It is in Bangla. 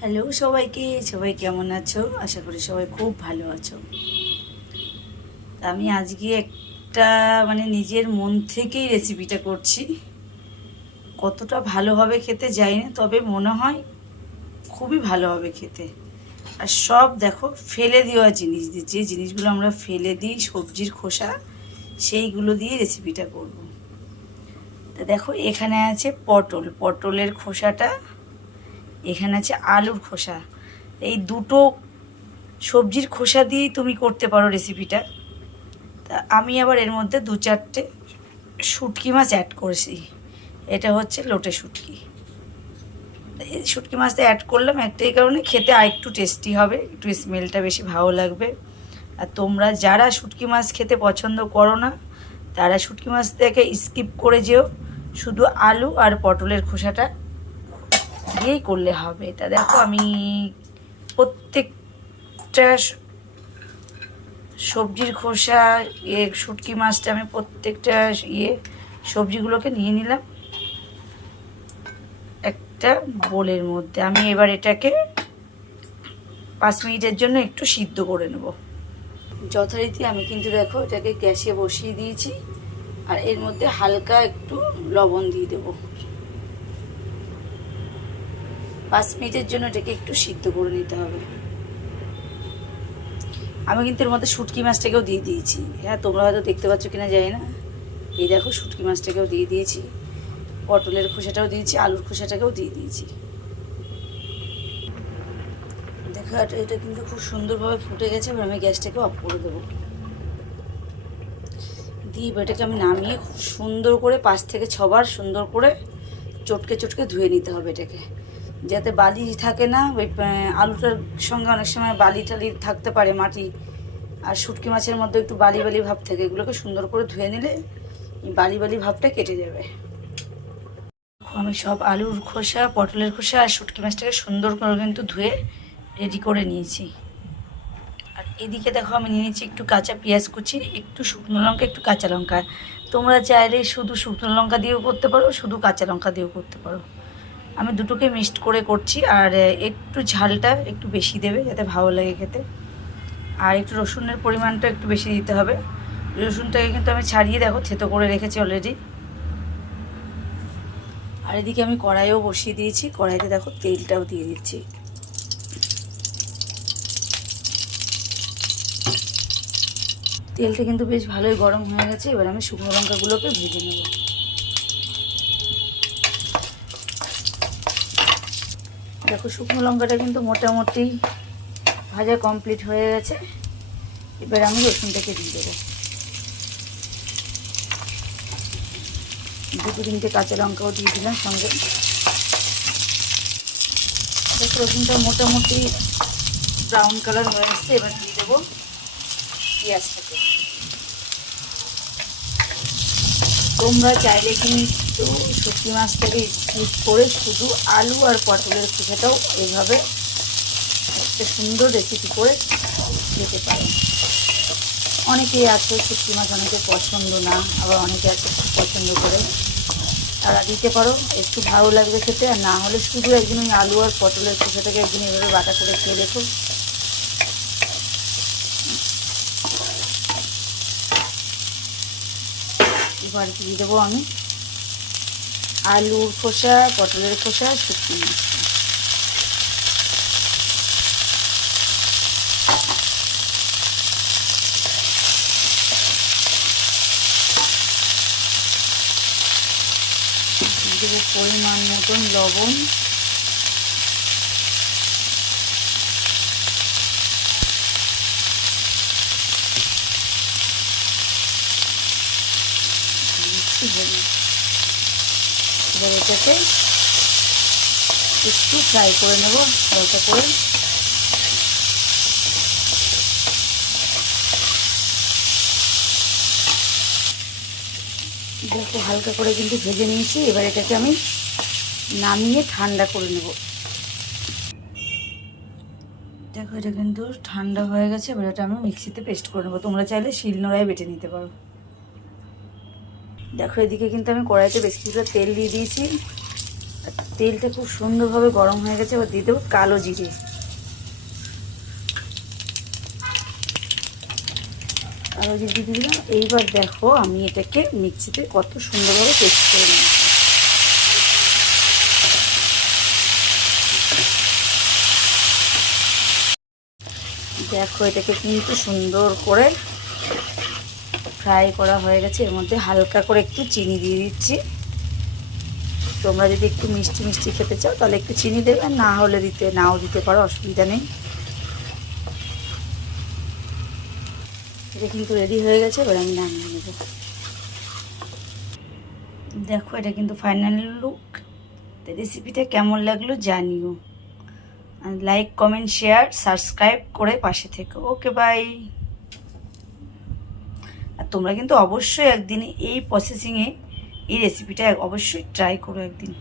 হ্যালো সবাইকে, সবাই কেমন আছো? আশা করি সবাই খুব ভালো আছো। আমি আজকে একটা মানে নিজের মন থেকেই রেসিপিটা করছি। কতটা ভালো হবে খেতে যাই না, তবে মনে হয় খুবই ভালো হবে খেতে। আর সব দেখো, ফেলে দেওয়া জিনিস দিয়ে, যে জিনিসগুলো আমরা ফেলে দিই সবজির খোসা, সেইগুলো দিয়ে রেসিপিটা করব। তা দেখো, এখানে আছে পটল। পটলের খোসাটা এখানে আছে আলুর খোসা। এই দুটো সবজির খোসা দিয়েই তুমি করতে পারো রেসিপিটা তা আমি আবার এর মধ্যে দু চারটে শুটকি মাছ অ্যাড করেছি। এটা হচ্ছে লোটে শুটকি। এই শুটকি মাছটা অ্যাড করলাম একটাই কারণে খেতে আর একটু টেস্টি হবে, একটু স্মেলটা বেশি ভালো লাগবে। আর তোমরা যারা শুটকি মাছ খেতে পছন্দ করো না, তারা শুটকি মাছটাকে স্কিপ করে যেও। শুধু আলু আর পটলের খোসাটা দিয়েই করলে হবে। তা দেখো আমি প্রত্যেকটা সবজির খোসা ইয়ে শুটকি মাছটা আমি প্রত্যেকটা ইয়ে সবজিগুলোকে নিয়ে নিলাম একটা বোলের মধ্যে। আমি এবার এটাকে পাঁচ মিনিটের জন্য একটু সিদ্ধ করে নেব। যথারীতি আমি কিন্তু দেখো এটাকে গ্যাসে বসিয়ে দিয়েছি আর এর মধ্যে হালকা একটু লবণ দিয়ে দেবো। পাঁচ মিনিটের জন্য এটাকে একটু সিদ্ধ করে নিতে হবে। আমি কিন্তু এর মধ্যে শুটকি মাছটাকেও দিয়ে দিয়েছি। হ্যাঁ তোমরা হয়তো দেখতে পাচ্ছ কিনা জানি না। এই দেখো, শুটকি মাছটাকেও দিয়ে দিয়েছি। পটলের খোসাটাও দিয়েছি, আলুর খোসাটাকেও দিয়ে দিয়েছি। দেখো, এটা কিন্তু খুব সুন্দরভাবে ফুটে গেছে, এবার আমি গ্যাসটাকে অফ করে দেবো। দিয়ে এটাকে আমি নামিয়ে খুব সুন্দর করে পাঁচ থেকে ছবার সুন্দর করে চটকে চটকে ধুয়ে নিতে হবে এটাকে। যাতে বালি থাকে না, ওই আলুটার সঙ্গে অনেক সময় বালি টালি থাকতে পারে মাটি। আর শুটকি মাছের মধ্যে একটু বালি বালি ভাব থাকে, এগুলোকে সুন্দর করে ধুয়ে নিলে বালি বালি ভাবটা কেটে যাবে। আমি সব আলুর খোসা, পটলের খোসা আর শুটকি মাছটাকে সুন্দর করে কিন্তু ধুয়ে রেডি করে নিয়েছি। আর এদিকে দেখো আমি নিয়ে নিয়েছি একটু কাঁচা পেঁয়াজ কুচি, একটু শুকনো লঙ্কা, একটু কাঁচা লঙ্কা। তোমরা চাইলে শুধু শুকনো লঙ্কা দিয়েও করতে পারো, শুধু কাঁচা লঙ্কা দিয়েও করতে পারো। আমি দুটোকে মিক্সড করে করছি, আর একটু ঝালটা একটু বেশি দেবে যাতে ভালো লাগে খেতে। আর একটু রসুনের পরিমাণটা একটু বেশি দিতে হবে। রসুনটাকে কিন্তু আমি ছাড়িয়ে দেখো, থেতো করে রেখেছি অলরেডি আর এদিকে আমি কড়াইও বসিয়ে দিয়েছি, কড়াইতে দেখো তেলটাও দিয়ে দিচ্ছি। তেলটা কিন্তু বেশ ভালোই গরম হয়ে গেছে, এবার আমি শুকনো লঙ্কাগুলোকে ভেজে নেব। দেখো শুকনো লঙ্কাটা কিন্তু মোটামুটি ভাজা কমপ্লিট হয়ে গেছে। এবার আমি রসুনটাকে দিয়ে দেবো। দুটো তিনটে কাঁচা লঙ্কাও দিয়ে দিলাম সঙ্গে। দেখো রসুনটা মোটামুটি ব্রাউন কালার হয়ে আসছে এবার দিয়ে দেবো পেঁয়াজটাকে। তোমরা চাইলে কিন্তু শুটকি মাছটাকে স্কিপ করে শুধু আলু আর পটলের খোসাটাও এইভাবে একটা সুন্দর রেসিপি করে খেতে পারো অনেকেই আছে শুটকি মাছ অনেকে পছন্দ না, আবার অনেকে আছে খুব পছন্দ করে। তারা দিতে পারো, একটু ভালো লাগবে খেতে, আর না হলে শুধু একদিন ওই আলু আর পটলের খোসাটাকে একদিন এভাবে বাটা করে খেয়ে দেখো। এবার দিয়ে দেবো আমি আলুর খোসা পটলের খোসা শুকনো দেবো পরিমাণ মতন লবণ। হলুদ এবার এটাকে একটু ফ্রাই করে নেব, হালকা করে। দেখো হালকা করে কিন্তু ভেজে নিয়েছি, এবার এটাকে আমি নামিয়ে ঠান্ডা করে নেব। দেখো, এটা কিন্তু ঠান্ডা হয়ে গেছে, এবার এটা আমি মিক্সিতে পেস্ট করে নেব। তোমরা চাইলে শিলনোড়ায় বেটে নিতে পারো। দেখো, এদিকে কিন্তু আমি কড়াইতে বেশ কিছুটা তেল দিয়ে দিয়েছি। তেলটা খুব সুন্দরভাবে গরম হয়ে গেছে, এবার দিয়ে দেবো কালো জিরে। কালো জিরে দিয়ে দিলাম। এইবার দেখো, আমি এটাকে মিক্সিতে কত সুন্দরভাবে পেস্ট করে নিয়েছি। দেখো, এটাকে কিন্তু সুন্দর করে ফ্রাই করা হয়ে গেছে। এর মধ্যে হালকা করে একটু চিনি দিয়ে দিচ্ছি। তোমরা যদি একটু মিষ্টি মিষ্টি খেতে চাও, তাহলে একটু চিনি দেবে। না হলে দিতে, নাও দিতে পারো, অসুবিধা নেই। এটা কিন্তু রেডি হয়ে গেছে, এবার আমি নামিয়ে নেব। দেখো, এটা কিন্তু ফাইনাল লুক রেসিপিটা কেমন লাগল জানিও। লাইক কমেন্ট শেয়ার সাবস্ক্রাইব করে পাশে থেকো। ওকে বাই আর তোমরা কিন্তু অবশ্যই একদিন এই প্রসেসিংয়ে এই রেসিপিটা অবশ্যই ট্রাই করো একদিন।